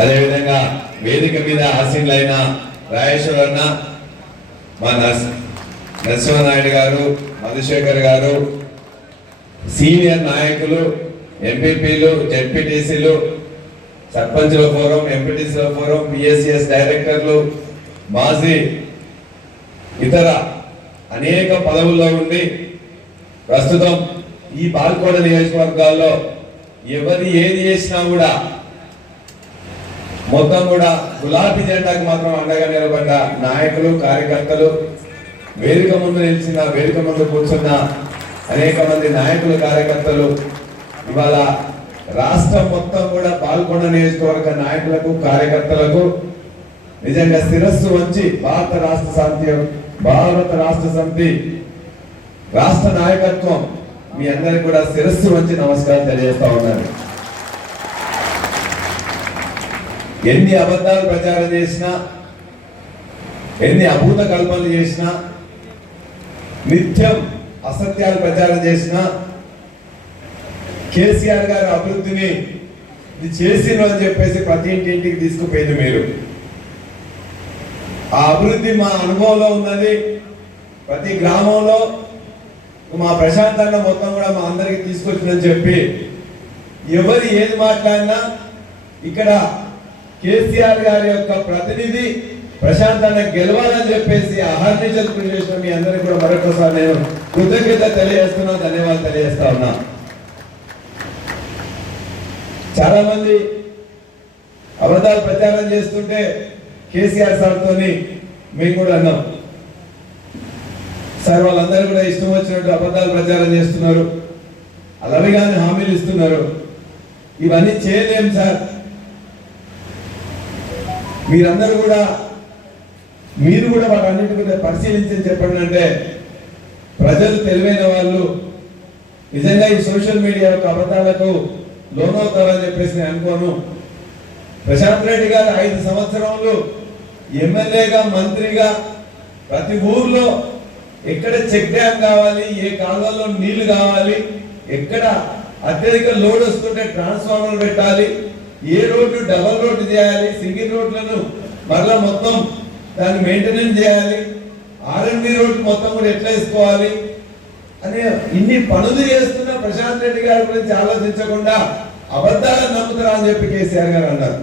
అదేవిధంగా వేదిక మీద ఆసీనులైన రాజేశ్వర అన్న మా నరసింహనాయుడు గారు మధుశేఖర్ గారు సీనియర్ నాయకులు ఎంపీపీలు జెడ్పీటీసీలు సర్పంచుల ఫోరం ఎంపీటీసీల ఫోరం పిఎస్సిఎస్ డైరెక్టర్లు మాజీ ఇతర అనేక పదవుల్లో ఉండి ప్రస్తుతం ఈ పాల్కోడ నియోజకవర్గాల్లో ఎవరి ఏది చేసినా కూడా మొత్తం కూడా గులాబీ జెండాకు మాత్రం అండగా నిలబడ్డ నాయకులు కార్యకర్తలు వేదిక ముందు నిలిచిన వేదిక ముందు కూర్చున్న అనేక మంది నాయకులు కార్యకర్తలు ఇవాళ రాష్ట్రం మొత్తం కూడా పాల్గొండ నియోజకవర్గ నాయకులకు కార్యకర్తలకు నిజంగా శిరస్సు వంచి భారత రాష్ట్ర సమితి భారత రాష్ట్ర సమితి రాష్ట్ర నాయకత్వం మీ అందరికి కూడా శిరస్సు వంచి నమస్కారం తెలియజేస్తా ఉన్నాను ఎన్ని అబద్ధాలు ప్రచారం చేసినా ఎన్ని అభూత కల్పనలు చేసినా నిత్యం అసత్యాలు ప్రచారం చేసినా కేసీఆర్ గారి అభివృద్ధిని ఇది చేసిన అని చెప్పేసి ప్రతి ఇంటింటికి తీసుకుపోయింది మీరు ఆ అభివృద్ధి మా అనుభవంలో ఉన్నది ప్రతి గ్రామంలో మా ప్రశాంతంగా మొత్తం కూడా మా అందరికి తీసుకొచ్చిందని చెప్పి ఎవరు ఏది మాట్లాడినా ఇక్కడ కేసీఆర్ గారి యొక్క ప్రతినిధి ప్రశాంత్ అన్న గెలవాలని చెప్పేసి అహర్నిశలు కృషి చేసిన మీ అందరికీ కూడా మరొకసారి నేను కృతజ్ఞత తెలియజేస్తున్నా ధన్యవాదాలు తెలియజేస్తా ఉన్నా చాలా మంది అబద్ధాలు ప్రచారం చేస్తుంటే కేసీఆర్ సార్తో మేము కూడా అన్నాం సార్ వాళ్ళందరూ కూడా ఇష్టం వచ్చినట్టు అబద్ధాలు ప్రచారం చేస్తున్నారు అలవిగానే హామీలు ఇస్తున్నారు ఇవన్నీ చేయలేము సార్ మీరందరూ కూడా మీరు కూడా వాటన్నిటి మీద పరిశీలించి చెప్పండి అంటే ప్రజలు తెలివైన వాళ్ళు నిజంగా ఈ సోషల్ మీడియా యొక్క అబద్ధాలకు లోనవుతారని చెప్పేసి నేను అనుకోను ప్రశాంత్ రెడ్డి గారు ఐదు సంవత్సరాలు ఎమ్మెల్యేగా మంత్రిగా ప్రతి ఊర్లో ఎక్కడ చెక్ డ్యామ్ కావాలి ఏ కాలువల్లో నీళ్లు కావాలి ఎక్కడ అత్యధిక లోడ్ వస్తుంటే ట్రాన్స్ఫార్మర్ పెట్టాలి ఏ రోడ్డు డబల్ రోడ్డు చేయాలి సింగిల్ రోడ్లను మరలా మొత్తం దాన్ని మెయింటెనెన్స్ చేయాలి ఆర్ఎండ్బి రోడ్డు మొత్తం కూడా ఎట్లా వేసుకోవాలి అని ఇన్ని పనులు చేస్తున్న ప్రశాంత్ రెడ్డి గారి గురించి ఆలోచించకుండా అబద్ధాలను నమ్ముతారా అని చెప్పి కేసీఆర్ గారు అన్నారు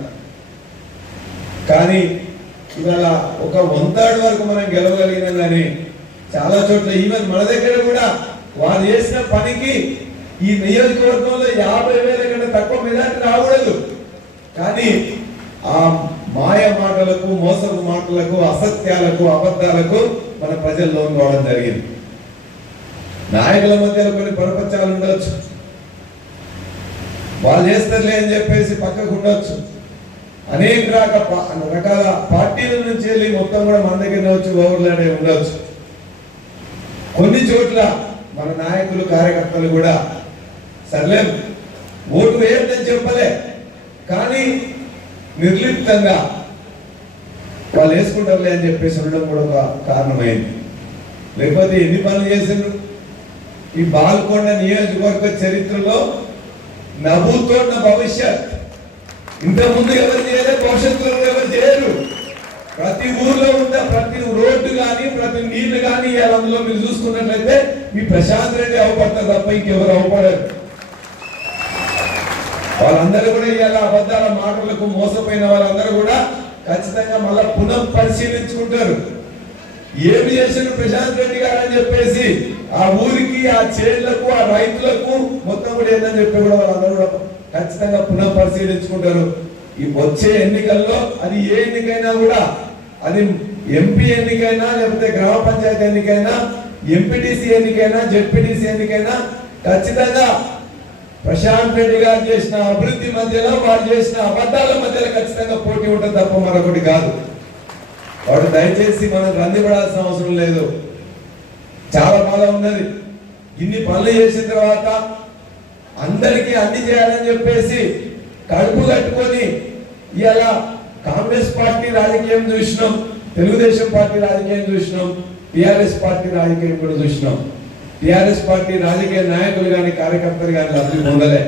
కానీ ఇవాళ ఒక వన్ థర్డ్ వరకు మనం గెలవగలిగినాం కానీ చాలా చోట్ల ఈవెన్ మన దగ్గర కూడా వారు చేసిన పనికి ఈ నియోజకవర్గంలో యాభై వేల కంటే తక్కువ మెజార్టీ రాకూడదు కానీ ఆ మాయ మాటలకు మోసపు మాటలకు అసత్యాలకు అబద్ధాలకు మన ప్రజలు లోన్ కావడం జరిగింది నాయకుల మధ్యలో కొన్ని ప్రపంచాలు ఉండొచ్చు వాళ్ళు చేస్తారులే అని చెప్పేసి పక్కకు ఉండొచ్చు అనేక రక రకాల పార్టీల నుంచి వెళ్ళి మొత్తం కూడా మన దగ్గర వచ్చి ఓవర్లాడే ఉండొచ్చు కొన్ని చోట్ల మన నాయకులు కార్యకర్తలు కూడా సర్లేదు ఓటు వేయద్దని చెప్పలే కానీ నిర్లిప్తంగా వాళ్ళు వేసుకుంటారులే అని చెప్పేసి ఉండడం కూడా ఒక కారణమైంది లేకపోతే ఎన్ని పనులు చేసిండ్రు ఈ బాల్కొండ నియోజకవర్గ చరిత్రలో ఉన్న భవిష్యత్ ఇంతకుముందు ఎవరు చేయలేదు భవిష్యత్తులో ఎవరు చేయరు ప్రతి ఊర్లో ఉన్న ప్రతి రోడ్డు కానీ ప్రతి నీళ్లు కానీ ఇలా అందులో మీరు చూసుకున్నట్లయితే మీ ప్రశాంత్ రెడ్డి అవపడతారు తప్ప ఇంకెవరు అవపడారు వాళ్ళందరూ కూడా ఇవాళ అబద్ధాల మాటలకు మోసపోయిన వాళ్ళందరూ కూడా ఖచ్చితంగా మళ్ళా పునః పరిశీలించుకుంటారు ఏమి చేశారు ప్రశాంత్ రెడ్డి గారు అని చెప్పేసి ఆ ఊరికి ఆ చేళ్లకు ఆ రైతులకు మొత్తం కూడా ఏందని చెప్పి కూడా వాళ్ళందరూ కూడా ఖచ్చితంగా పునః పరిశీలించుకుంటారు ఈ వచ్చే ఎన్నికల్లో అది ఏ ఎన్నికైనా కూడా అది ఎంపీ ఎన్నికైనా లేకపోతే గ్రామ పంచాయతీ ఎన్నికైనా ఎంపీటీసీ ఎన్నికైనా జెడ్పీటీసీ ఎన్నికైనా ఖచ్చితంగా ప్రశాంత్ రెడ్డి గారు చేసిన అభివృద్ధి మధ్యలో వారు చేసిన అబద్ధాల మధ్యలో ఖచ్చితంగా పోటీ ఉంటుంది తప్ప మరొకటి కాదు వాడు దయచేసి మనం రందిపడాల్సిన అవసరం లేదు చాలా బాధ ఉన్నది ఇన్ని పనులు చేసిన తర్వాత అందరికీ అన్ని చేయాలని చెప్పేసి కడుపు కట్టుకొని ఇలా కాంగ్రెస్ పార్టీ రాజకీయం చూసినాం తెలుగుదేశం పార్టీ రాజకీయం చూసినాం టిఆర్ఎస్ పార్టీ రాజకీయం కూడా చూసినాం టిఆర్ఎస్ పార్టీ రాజకీయ నాయకులు కాని కార్యకర్తలు కానీ లబ్ధి పొందలే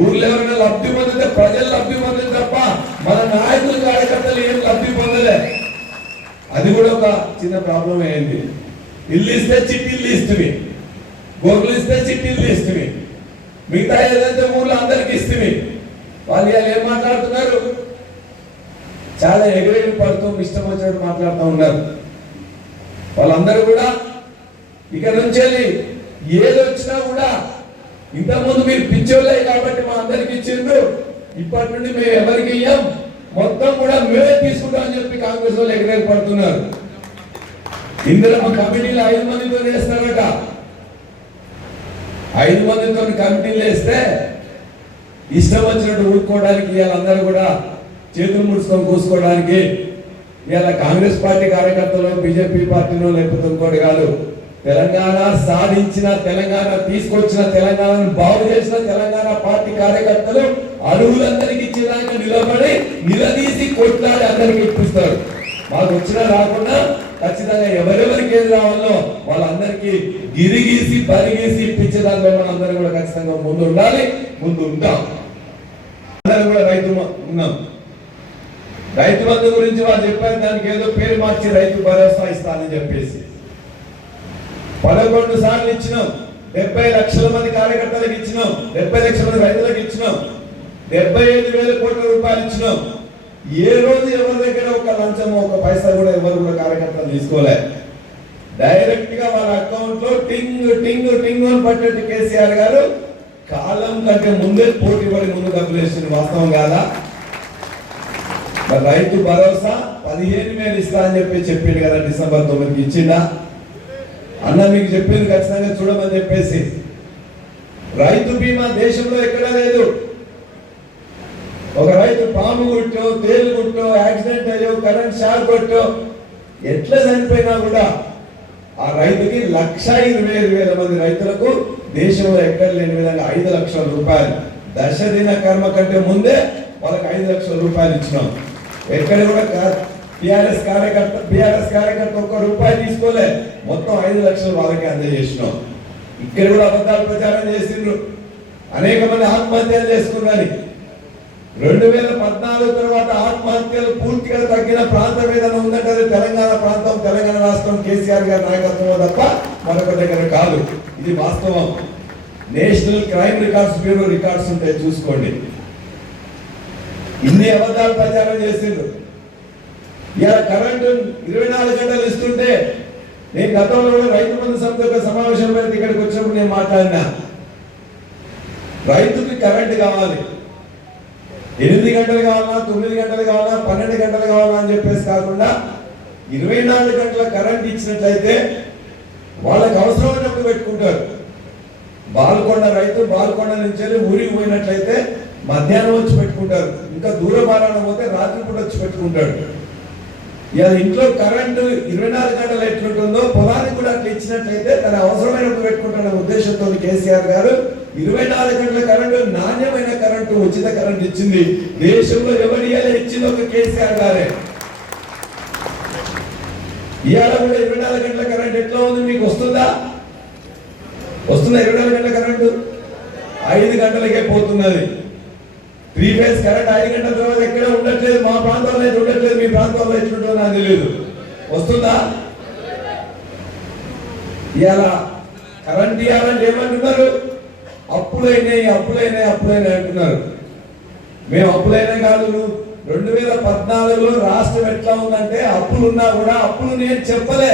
ఊర్లో ఎవరైనా లబ్ధి పొందితే ప్రజలు లబ్ధి పొందింది తప్ప మన నాయకులు కార్యకర్తలు ఏం లబ్ధి పొందలే అది కూడా ఒక చిన్న ప్రాబ్లం అయింది ఇల్లు ఇస్తే చిట్టీలు ఇస్తుంది గోకులు ఇస్తే ఇల్లు ఇస్తుంది మిగతా ఏదైతే ఊర్లో అందరికి ఇస్తుంది వాళ్ళు వాళ్ళు ఏం మాట్లాడుతున్నారు చాలా ఎగిరెగిరి పడుతూ ఇష్టం వచ్చినట్టు మాట్లాడుతూ ఉన్నారు వాళ్ళందరూ కూడా ఇక నుంచి ఏది వచ్చినా కూడా ఇంతకుముందు మీరు పిచ్చోళ్ళే కాబట్టి మా అందరికి ఇచ్చిండ్రు ఇప్పటి నుండి మేము ఎవరికి ఇయ్యం మొత్తం కూడా మేమే తీసుకుంటామని చెప్పి కాంగ్రెస్ వాళ్ళు ఎగ్రేట్ పడుతున్నారు ఇందులో మా కమిటీలు ఐదు మందితో వేస్తారట ఐదు మందితో కమిటీలు వేస్తే ఇష్టం వచ్చినట్టు ఊరుకోవడానికి వీళ్ళందరూ కూడా చేతులు ముడుచుకొని కూసుకోవడానికి ఇవాళ కాంగ్రెస్ పార్టీ కార్యకర్తలు బీజేపీ పార్టీలో లేకపోతే ఇంకోటి కాదు తెలంగాణ సాధించిన తెలంగాణ తీసుకొచ్చిన తెలంగాణను బాగు చేసిన తెలంగాణ పార్టీ కార్యకర్తలు అరువులందరికి ఇచ్చేదానికి నిలబడి నిలదీసి కొట్లాడి అందరికి ఇప్పిస్తారు మాకు వచ్చినా రాకుండా ఖచ్చితంగా ఎవరెవరికి ఏది రావాలో వాళ్ళందరికీ గిరిగీసి పరిగీసి ఇప్పించే దాంట్లో అందరం కూడా ఖచ్చితంగా ముందు ఉండాలి ముందు ఉంటాం అందరం కూడా రైతు ఉన్నాం రైతు బంధు గురించి వాళ్ళు చెప్పారు దానికి ఏదో పేరు మార్చి రైతు భరోసా ఇస్తానని చెప్పేసి పదకొండు సార్లు ఇచ్చినాం డెబ్బై లక్షల మంది కార్యకర్తలకు ఇచ్చినాం డెబ్బై లక్షల మంది రైతులకు ఇచ్చినాం డెబ్బై ఐదు వేల కోట్ల రూపాయలు ఇచ్చినాం ఏ రోజు ఎవరి దగ్గర ఒక లంచం ఒక పైసా కూడా ఎవరు కూడా కార్యకర్తలు తీసుకోలే డైరెక్ట్ గా వాళ్ళ అకౌంట్ లో టింగ్ టింగ్ టింగ్ అని పట్టినట్టు కేసీఆర్ గారు కాలం కంటే ముందే పోటీ పడి ముందు డబ్బులు వేస్తుంది వాస్తవం కాదా రైతు భరోసా పదిహేను వేలు ఇస్తా అని చెప్పి చెప్పింది కదా డిసెంబర్ తొమ్మిదికి ఇచ్చిందా అన్న మీకు చెప్పింది ఖచ్చితంగా చూడమని చెప్పేసి రైతు బీమా దేశంలో ఎక్కడా లేదు ఒక రైతు పాము గుట్టో తేలు గుట్టో యాక్సిడెంట్ అయ్యో కరెంట్ షార్ కొట్టో ఎట్లా చనిపోయినా కూడా ఆ రైతుకి లక్ష ఇరవై వేల మంది రైతులకు దేశంలో ఎక్కడ లేని విధంగా ఐదు లక్షల రూపాయలు దశ దిన కర్మ కంటే ముందే వాళ్ళకి ఐదు లక్షల రూపాయలు ఇచ్చినాం ఎక్కడ కూడా బీఆర్ఎస్ కార్యకర్త బీఆర్ఎస్ కార్యకర్త ఒక్క రూపాయి తీసుకోలే మొత్తం ఐదు లక్షలు వాళ్ళకి అందజేసినాం ఇక్కడ కూడా అబద్ధాలు ప్రచారం చేసిండ్రు అనేక మంది ఆత్మహత్యలు చేసుకున్నారు రెండు వేల పద్నాలుగు తర్వాత ఆత్మహత్యలు పూర్తిగా తగ్గిన ప్రాంతం ఏదైనా ఉందంటే తెలంగాణ ప్రాంతం తెలంగాణ రాష్ట్రం కేసీఆర్ గారి నాయకత్వం తప్ప మరొక దగ్గర కాదు ఇది వాస్తవం national crime records bureau records ఉంటాయి చూసుకోండి ఇన్ని అబద్ధాలు ప్రచారం చేసిండ్రు ఇలా కరెంటు ఇరవై నాలుగు గంటలు ఇస్తుంటే నేను గతంలో రైతు బంధు సంస్థ యొక్క సమావేశం పెడితే ఇక్కడికి వచ్చినప్పుడు నేను మాట్లాడినా రైతుకి కరెంట్ కావాలి ఎనిమిది గంటలు కావాలా తొమ్మిది గంటలు కావాలా పన్నెండు గంటలు కావాలా అని చెప్పేసి కాకుండా ఇరవై నాలుగు గంటల కరెంట్ ఇచ్చినట్లయితే వాళ్ళకి అవసరమైనప్పుడు పెట్టుకుంటారు బాల్కొండ రైతు బాల్కొండ నుంచి వెళ్ళి ఊరికి పోయినట్లయితే మధ్యాహ్నం వచ్చి పెట్టుకుంటారు ఇంకా దూర బారాన పోతే రాత్రి కూడా వచ్చి పెట్టుకుంటాడు ఇలా ఇంట్లో కరెంటు ఇరవై నాలుగు గంటలు ఎట్లుంటుందో పొలానికి కూడా అట్లా ఇచ్చినట్లయితే తన అవసరమైనప్పుడు పెట్టుకుంటున్న ఉద్దేశంతో కేసీఆర్ గారు ఇరవై నాలుగు గంటల కరెంటు నాణ్యమైన కరెంటు ఉచిత కరెంట్ ఇచ్చింది దేశంలో ఎవరి ఇచ్చింది ఒక కేసీఆర్ గారే ఇవాళ కూడా ఇరవై నాలుగు గంటల కరెంట్ ఎట్లా ఉంది మీకు వస్తుందా వస్తుందా ఇరవై నాలుగు గంటల కరెంటు ఐదు గంటలకే పోతున్నది త్రీ ఫేజ్ కరెంట్ ఐదు గంటల తర్వాత ఎక్కడ ఉండట్లేదు మా ప్రాంతంలో ప్రాంతంలో ఎట్లుంటుందో నాకు తెలియదు వస్తుందా ఇలా కరెంట్ ఇవ్వాలంటే ఏమంటున్నారు అప్పులైనాయి అప్పులైనాయి అప్పులైనాయి అంటున్నారు మేము అప్పులైనా కాదు రెండు వేల పద్నాలుగులో రాష్ట్రం ఎట్లా ఉందంటే అప్పులున్నా కూడా అప్పులు నేను చెప్పలే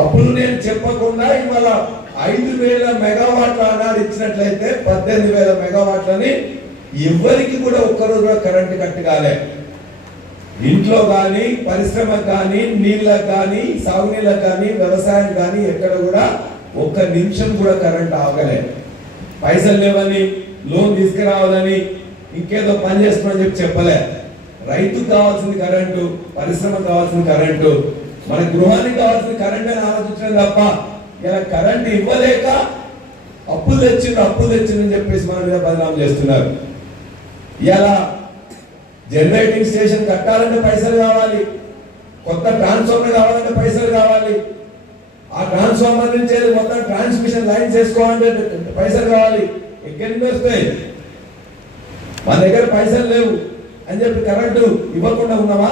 అప్పులు నేను చెప్పకుండా ఇవాళ ఐదు వేల మెగావాట్ల అన్నాడు ఇచ్చినట్లయితే పద్దెనిమిది వేల మెగావాట్లని ఎవరికి కూడా ఒక్కరోజు కరెంట్ కట్ కాలే ఇంట్లో కానీ పరిశ్రమ కానీ నీళ్ళకు కానీ సాగునీళ్ళకు కానీ వ్యవసాయం కానీ ఎక్కడ కూడా ఒక్క నిమిషం కూడా కరెంట్ ఆగలే పైసలు లేవని లోన్ తీసుకురావాలని ఇంకేదో పని చేస్తున్నా చెప్పి చెప్పలే రైతు కావాల్సింది కరెంటు పరిశ్రమ కావాల్సిన కరెంటు మన గృహానికి కావాల్సిన కరెంట్ అని ఆలోచించడం తప్ప ఇలా కరెంట్ ఇవ్వలేక అప్పు తెచ్చిండు అప్పు తెచ్చిందని చెప్పేసి మన మీద బదనాం చేస్తున్నారు ఇలా జనరేటింగ్ స్టేషన్ కట్టాలంటే పైసలు కావాలి కొత్త ట్రాన్స్ఫార్మర్ కావాలంటే పైసలు కావాలి ఆ ట్రాన్స్ఫార్మర్ నుంచి మొత్తం ట్రాన్స్మిషన్ లైన్ చేసుకోవాలంటే పైసలు కావాలి ఎక్కడి వస్తాయి మన దగ్గర పైసలు లేవు అని చెప్పి కరెంటు ఇవ్వకుండా ఉన్నావా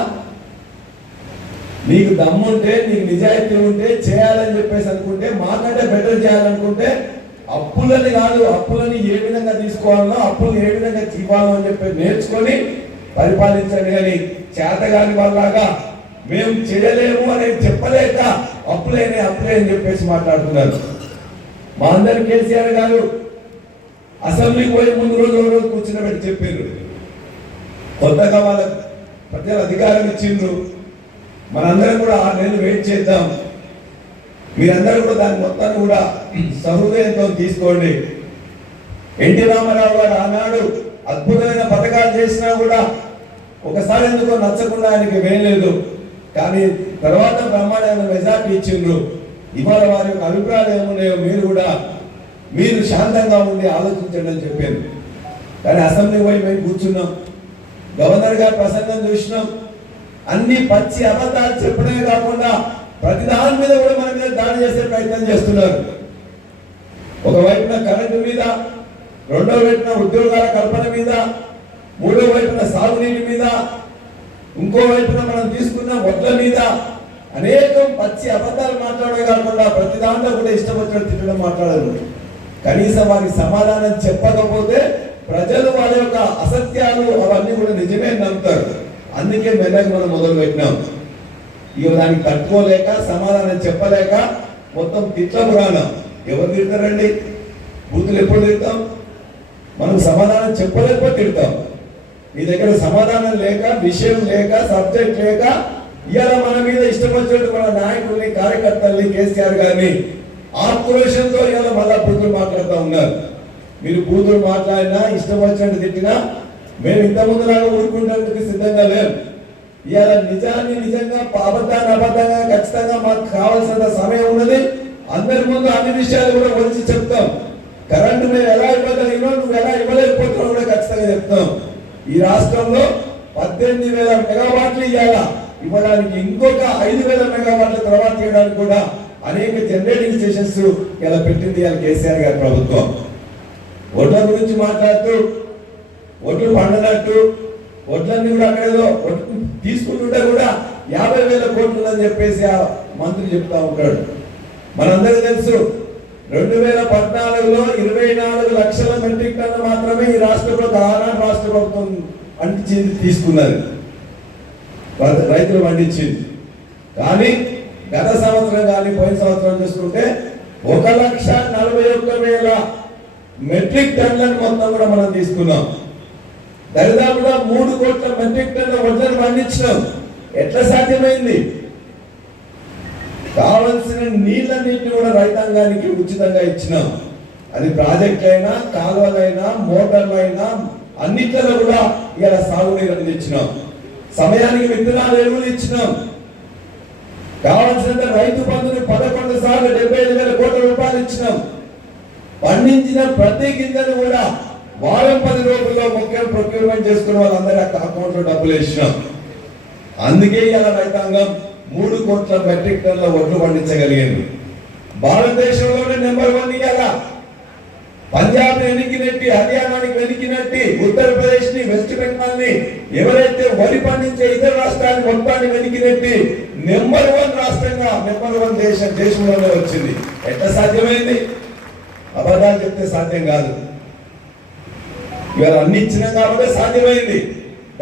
నీకు దమ్ముంటే నీకు నిజాయితీ ఉంటే చేయాలని చెప్పేసి అనుకుంటే మాకంటే బెటర్ చేయాలనుకుంటే అప్పులని కాదు అప్పులని ఏ విధంగా తీసుకోవాలన్నా అప్పులు ఏ విధంగా జీవాలో అని చెప్పి నేర్చుకొని పరిపాలించండి కానీ చేతగాని వాళ్ళగా మేము చేయలేము అని చెప్పలేక అప్పులేని అప్పులే అని చెప్పేసి మాట్లాడుతున్నారు మా అందరు కేసీఆర్ గారు అసెంబ్లీకి పోయే ముందు రోజు రోజు కూర్చున్నబెట్టి చెప్పారు కొత్తగా వాళ్ళ ప్రజలు అధికారం ఇచ్చిండ్రు మనందరం కూడా ఆరు నెలలు వెయిట్ చేద్దాం మీరందరూ కూడా దాని మొత్తాన్ని కూడా సహృదయంతో తీసుకోండి ఎన్టీ రామారావు గారు ఆనాడు అద్భుతమైన పథకాలు చేసినా కూడా ఒకసారి ఎందుకో నచ్చకుండా ఆయనకి వేయలేదు కానీ తర్వాత బ్రహ్మాండ మెజార్టీ ఇచ్చిండ్రు ఇవాళ వారి యొక్క అభిప్రాయాలు ఏమున్నాయో మీరు కూడా మీరు శాంతంగా ఉండి ఆలోచించండి అని చెప్పాను కానీ అసెంబ్లీ పోయి మేము కూర్చున్నాం గవర్నర్ గారు ప్రసంగం చూసినాం అన్ని పచ్చి అబద్ధాలు చెప్పడమే కాకుండా ప్రతి దాని మీద కూడా మన మీద దాడి చేసే ప్రయత్నం చేస్తున్నారు ఒకవైపున కరెంటు మీద రెండో వైపున ఉద్యోగాల కల్పన మీద మూడో వైపున సాగునీటి మీద ఇంకో వైపున మనం తీసుకున్న వడ్ల మీద అనేకం పచ్చి అబద్ధాలు మాట్లాడే కాకుండా ప్రతి దాంట్లో కూడా ఇష్టపడిన తిట్టడం మాట్లాడరు కనీసం వారికి సమాధానం చెప్పకపోతే ప్రజలు వారి యొక్క అసత్యాలు అవన్నీ కూడా నిజమే నమ్ముతారు అందుకే మెల్లగా మనం మొదలు పెట్టినాం ఇక దానికి తట్టుకోలేక సమాధానం చెప్పలేక మొత్తం తిట్ల పురాణం ఎవరు తిడతారండి బూతులు ఎప్పుడు తిడతాం మనం సమాధానం చెప్పలేకపోతే తిడతాం మీ దగ్గర సమాధానం లేక విషయం లేక సబ్జెక్ట్ లేక ఇవాళ మన మీద ఇష్టం వచ్చినట్టు మన నాయకుల్ని కార్యకర్తల్ని కేసీఆర్ గారిని ఆక్రోషంతో ఇవాళ మళ్ళా బూతులు మాట్లాడుతూ ఉన్నారు మీరు బూతులు మాట్లాడినా ఇష్టం వచ్చినట్టు తిట్టినా మేము ఇంత లాగా ఊరుకుంటానికి సిద్ధంగా లేదు ఇవాళ నిజాన్ని నిజంగా అబద్ధాన్ని అబద్ధంగా ఖచ్చితంగా మాకు కావాల్సిన సమయం ఉన్నది అందరి ముందు అన్ని విషయాలు కూడా వచ్చి చెప్తాం కరెంటు మేము ఎలా ఇవ్వగలిగినా నువ్వు ఎలా ఇవ్వలేకపోతున్నావు కూడా ఖచ్చితంగా చెప్తాం ఈ రాష్ట్రంలో పద్దెనిమిది వేల మెగావాట్లు ఇవ్వాలా ఇవ్వడానికి ఇంకొక ఐదు వేల మెగావాట్ల తర్వాత ఇవ్వడానికి కూడా అనేక జనరేటింగ్ స్టేషన్స్ ఇలా పెట్టింది ఇవాళ కేసీఆర్ గారి ప్రభుత్వం ఓట్ల గురించి మాట్లాడుతూ ఓట్లు పండనట్టు ఓట్లన్నీ కూడా అక్కడేదో తీసుకుంటుంటే కూడా యాభై వేల కోట్లు ఉందని చెప్పేసి ఆ మంత్రి చెప్తా ఉంటాడు మనందరికీ తెలుసు రెండు వేల పద్నాలుగులో ఇరవై నాలుగు లక్షల మెట్రిక్ టన్ను మాత్రమే ఈ రాష్ట్ర ప్రభుత్వం రాష్ట్ర ప్రభుత్వం అంటించింది తీసుకున్నది రైతులు పండించింది కానీ గత సంవత్సరం కానీ పోయిన సంవత్సరం చూసుకుంటే ఒక లక్ష నలభై ఒక్క వేల మెట్రిక్ టన్నులను మొత్తం కూడా మనం తీసుకున్నాం దరిదాపుగా మూడు కోట్ల మెట్రిక్ టన్ను వడ్లను పండించినాం ఎట్లా సాధ్యమైంది కావలసిన నీళ్ళన్నింటినీ కూడా రైతాంగానికి ఉచితంగా ఇచ్చినాం అది అయినా కాలువలైనా మోటార్లైనా అన్నిట్లలో కూడా ఇలా సాగునీరు అనేది ఇచ్చినాం సమయానికి విత్తనాలు ఎరువులు ఇచ్చినాం కావలసినంత రైతు బంధుని పదకొండు సార్లు డెబ్బై ఐదు వేల కోట్ల రూపాయలు ఇచ్చినాం పండించిన ప్రతి గింజను కూడా వారం పది రోజుల్లో ముఖ్యం ప్రొక్యూర్మెంట్ చేసుకున్న వాళ్ళందరూ అకౌంట్లో డబ్బులు ఇచ్చినాం అందుకే ఇలా రైతాంగం మూడు కోట్ల మెట్రిక్ టన్ల ఒడ్లు పండించగలిగింది భారతదేశంలోనే నెంబర్ వన్ ఇవాళ పంజాబ్ వెనక్కి నెట్టి హర్యానానికి వెనికినట్టి నెట్టి ఉత్తరప్రదేశ్ ని వెస్ట్ బెంగాల్ ని ఎవరైతే వరి పండించే ఇతర రాష్ట్రాన్ని మొత్తాన్ని వెనికినట్టి నెట్టి నెంబర్ వన్ రాష్ట్రంగా నెంబర్ వన్ దేశం దేశంలోనే వచ్చింది ఎట్లా సాధ్యమైంది అబద్ధాలు చెప్తే సాధ్యం కాదు ఇవాళ అన్ని ఇచ్చినాం కాబట్టి సాధ్యమైంది